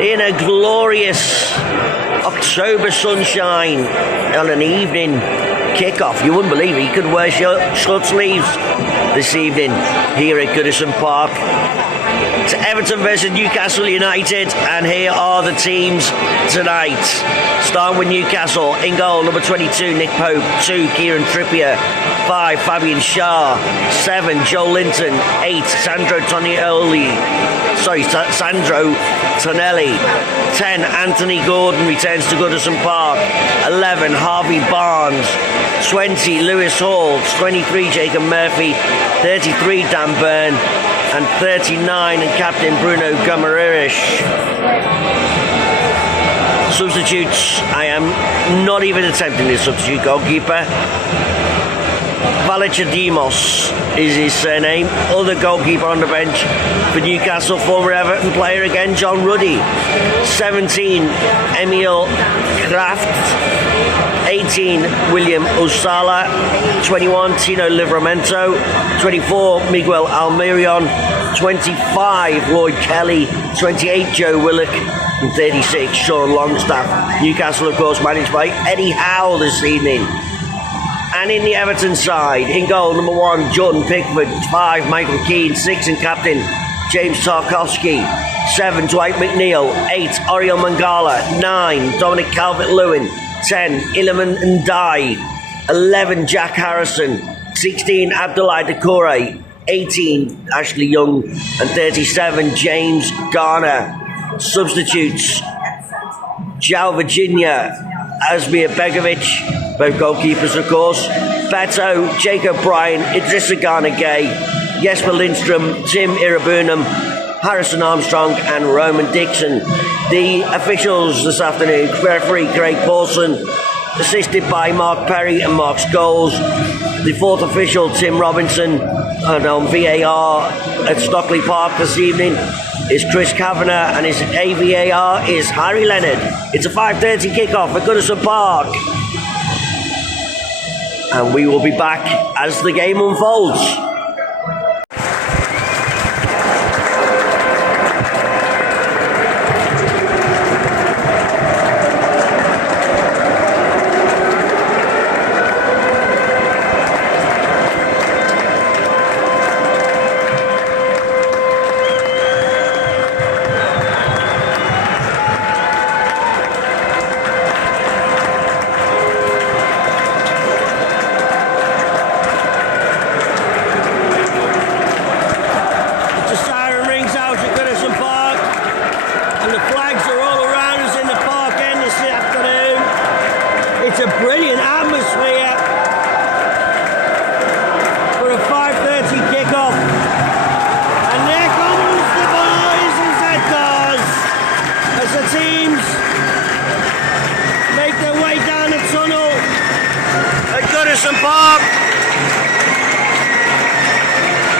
in a glorious October sunshine on an evening kickoff. You wouldn't believe it. You could wear short sleeves this evening here at Goodison Park. It's Everton versus Newcastle United, and here are the teams tonight. Starting with Newcastle, in goal, number 22, Nick Pope. 2, Kieran Trippier. 5, Fabian Schär. 7, Joe Linton. 8, Sandro Tonelli. 10, Anthony Gordon returns to Goodison Park. 11, Harvey Barnes. 20, Lewis Hall. 23, Jacob Murphy. 33, Dan Burn. And 39, and captain Bruno Guimaraes. Substitutes, I am not even attempting to substitute goalkeeper. Valachadimos is his surname. Other goalkeeper on the bench for Newcastle, former Everton player again, John Ruddy. 17, Emil Kraft. 18, William Osala. 21, Tino Livramento. 24, Miguel Almirion. 25, Lloyd Kelly. 28, Joe Willock. And 36, Sean Longstaff. Newcastle, of course, managed by Eddie Howe this evening. And in the Everton side, in goal, number 1, Jordan Pickford. 5, Michael Keane. 6, and captain James Tarkowski. 7, Dwight McNeil. 8, Oriol Mangala. 9, Dominic Calvert-Lewin. 10, Iliman Ndiaye. 11, Jack Harrison. 16, Abdoulaye Doucouré. 18, Ashley Young. And 37, James Garner. Substitutes, João Virginia, Asmir Begovic, both goalkeepers of course. Beto, Jacob Bryan, Idrissa Gana Gay, Jesper Lindstrom, Tim Irabunam, Harrison Armstrong and Roman Dixon. The officials this afternoon, referee Craig Paulson, assisted by Mark Perry and Mark Scholes. The fourth official, Tim Robinson, and on VAR at Stockley Park this evening is Chris Kavanagh, and his AVAR is Harry Leonard. It's a 5:30 kickoff at Goodison Park. And we will be back as the game unfolds.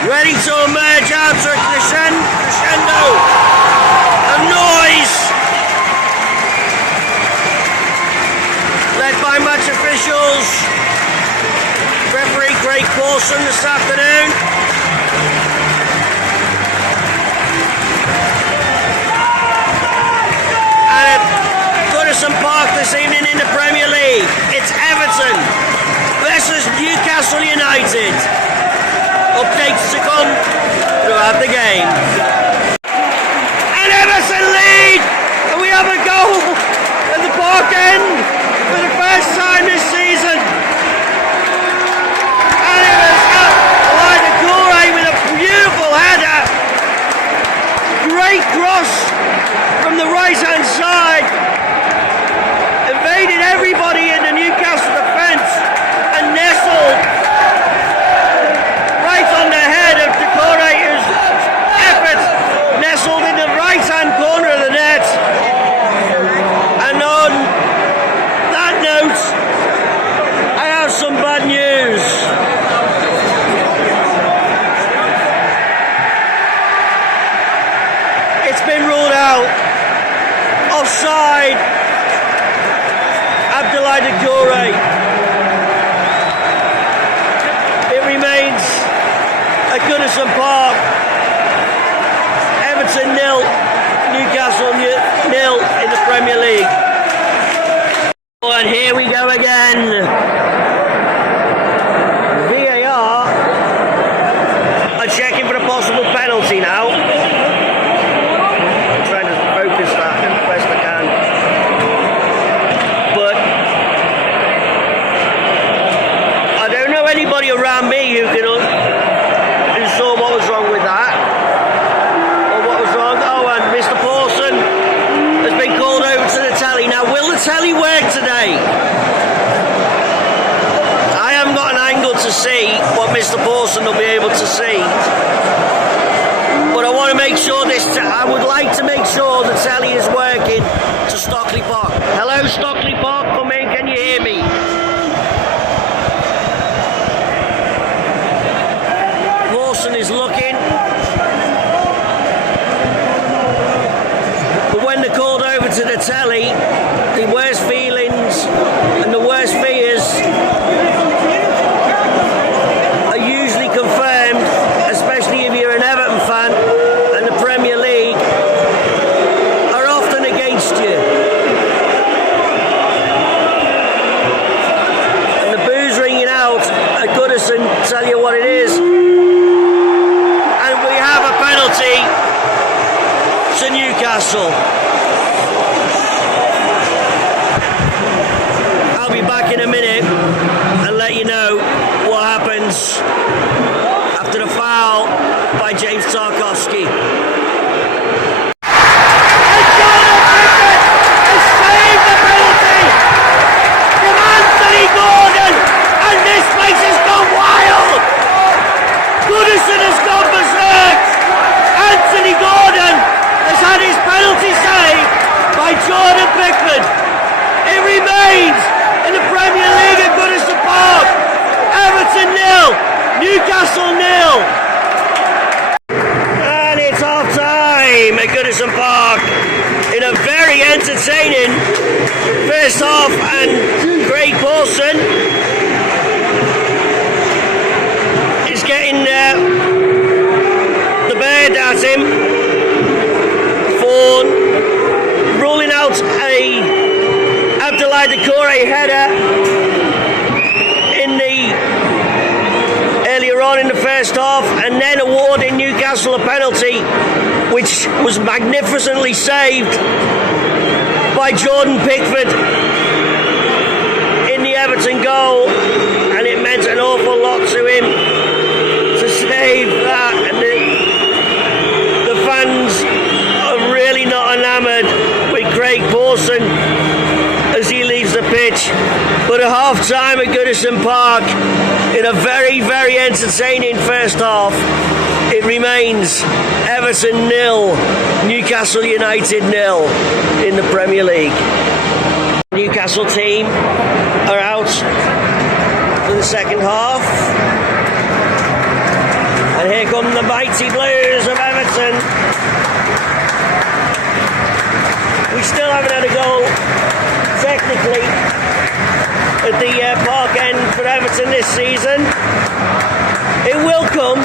Ready to emerge out to a crescendo of noise, led by match officials, referee Craig Paulson this afternoon. And at Goodison Park this evening in the Premier League, it's Everton versus Newcastle United. Updates to come throughout the game. And Everton lead! And we have a goal at the Park End for the first time this season. And it was Abdoulaye Doucouré with a beautiful header. Great cross from the right-hand side. Evaded everybody in the Newcastle defence and nestled on the head of Doucouré, whose effort nestled in the right-hand corner of the net. And on that note, I have some bad news. It's been ruled out. Offside. Abdoulaye Doucouré. It remains at Goodison Park. Everton 0, Newcastle 0. And here we go again. VAR are checking for a possible penalty now. I'm trying to focus that as best I can. But I don't know anybody around me who saw what was wrong with that. Or what was wrong. Oh, and Mr. Pawson has been called over to the telly. Now, will the telly work today? I haven't got an angle to see what Mr. Pawson will be able to see. But I want to make sure I would like to make sure the telly is working to Stockley Park. Hello, Stockley Park, come in, can you hear me? Pawson is looking. But when they're called over to the telly, the worst feelings and the worst fears are usually confirmed, especially if you're an Everton fan and the Premier League are often against you. And the booze ringing out at Goodison tell you what it is. And we have a penalty to Newcastle. I'll be back in a minute and let you know what happens after the foul by James Tarkowski. Goodison has gone berserk. Anthony Gordon has had his penalty saved by Jordan Pickford. It remains in the Premier League at Goodison Park. Everton 0, Newcastle 0. And it's half time at Goodison Park in a very entertaining first half, and Craig Pawson is getting the bird at him for ruling out a Abdoulaye Doucouré header earlier on in the first half, and then awarding Newcastle a penalty which was magnificently saved by Jordan Pickford in the Everton goal, and it meant an awful lot to him to save that. And the fans are really not enamoured with Craig Pawson as he leaves the pitch. But at half time at Goodison Park, in a very, very entertaining first half, it remains Everton 0, Newcastle United 0 in the Premier League. Newcastle team are out for the second half. And here come the mighty Blues of Everton. We still haven't had a goal, technically, at the Park End for Everton this season. It will come.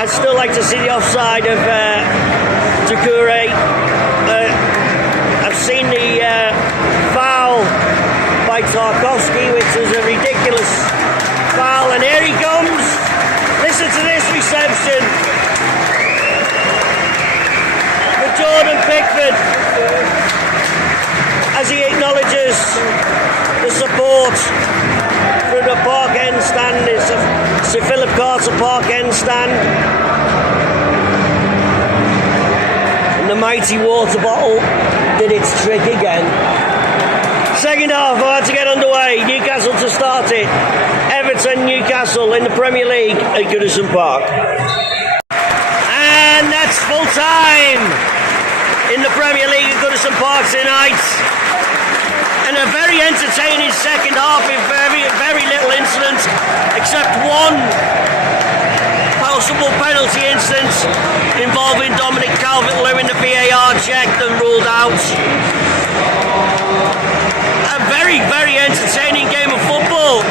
I'd still like to see the offside of Doucouré. I've seen the foul by Tarkowski, which was a ridiculous foul, and here he comes. Listen to this reception for Jordan Pickford as he acknowledges the support from the Park End stand. It's a Sir Philip Carter Park End stand, and the mighty water bottle did its trick again. Second half about to get underway. Newcastle to start it. Everton, Newcastle in the Premier League at Goodison Park. And that's full time in the Premier League at Goodison Park tonight. And a very entertaining second half with very little incident, except one possible penalty incident involving Dominic Calvert-Lewin, the VAR checked and ruled out. A very, very entertaining game of football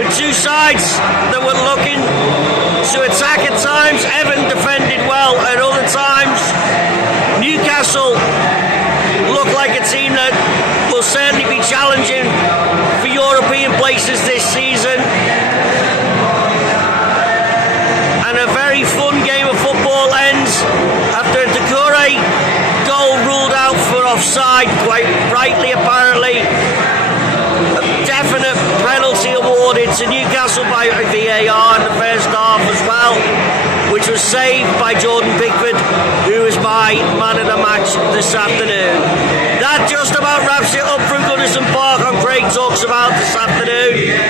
with two sides that were looking to attack at times. Everton defended well at other times. Newcastle looked like a team offside, quite rightly apparently. A definite penalty awarded to Newcastle by VAR in the first half as well, which was saved by Jordan Pickford, who was my man of the match this afternoon. That just about wraps it up from Goodison Park on Craig Talks About this afternoon.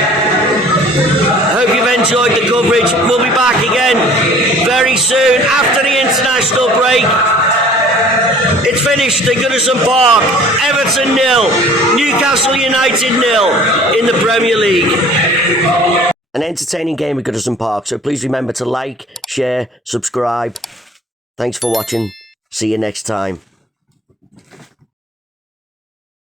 I hope you've enjoyed the coverage. We'll be back again very soon after the international break. It's finished at Goodison Park. Everton 0, Newcastle United 0 in the Premier League. An entertaining game at Goodison Park, so please remember to like, share, subscribe. Thanks for watching. See you next time.